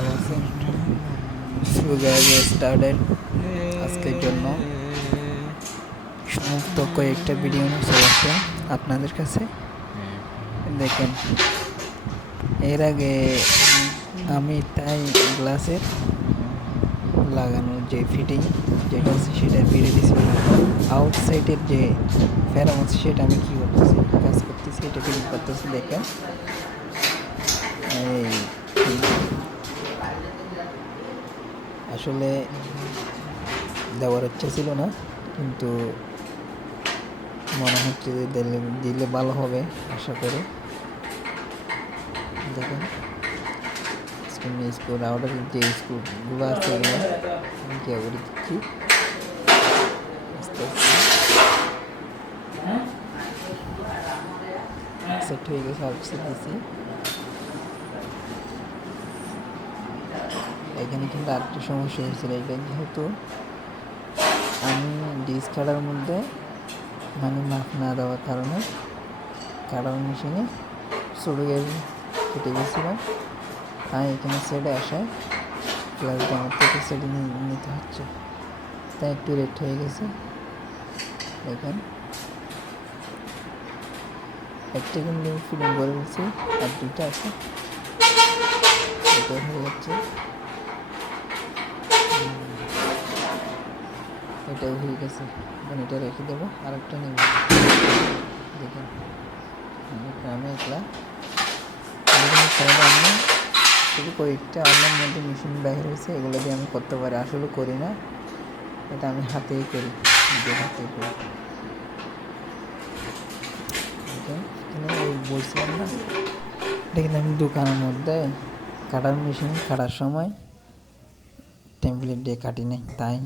ভালো আছেন? So guys started আজকের জন্য সমস্ত কয়েকটা ভিডিও নিয়ে চলে আসলাম আপনাদের কাছে। দেখেন, এর আগে আমি তাই গ্লাসের লাগানোর যে ফিটিং যেটা আছে সেটার ভিডিও দিয়েছিলাম। আউটসাইডের যে ফেরাম আছে সেটা আমি কী করতেছি, কাজ করতেছি, এটা ফিটিং করতেছি। দেখেন, এই আসলে দেওয়ার ইচ্ছা ছিল না, কিন্তু মনে হচ্ছে যে দিলে ভালো হবে আশা করি। দেখেন, স্কুল আউটারের যে স্কুলগুলো আছে এগুলো আমি কী করে দিচ্ছি আস্তে আস্তে সেট হয়ে গেছে। আউটসাইড দিচ্ছি। এখানে কিন্তু আরেকটা সমস্যা হয়েছিল, এটা যেহেতু আমি ডিস কাটার মধ্যে মাপ না দেওয়ার কারণে কাটার মেশিনে ছোটো কেটে গেছিলাম। তাই এখানে সেটে আসায় প্লাস আমার থেকে সেটে নিতে হচ্ছে, তাই একটু রেট হয়ে গেছে। দেখেন, একটা কিন্তু ফিলিং করে দিচ্ছি, আর দুইটা আছে, এটা হয়ে যাচ্ছে, এটাও হয়ে গেছে। এখন এটা রেখে দেবো, আর একটা নেব। দেখেন, আমি একলা আমি শুধু কয়েকটা অনলাইন মধ্যে মেশিন বাইরে হয়েছে, এগুলো দিয়ে আমি করতে পারি, আসলে করি না, এটা আমি হাতেই করি, নিজের হাতেই করি। এখানে ওই বলছিলাম না, এটা কিন্তু আমি দোকানের মধ্যে কাটার মেশিন কাটার সময় টেমপ্লেট দিয়ে কাটি নাই, তাই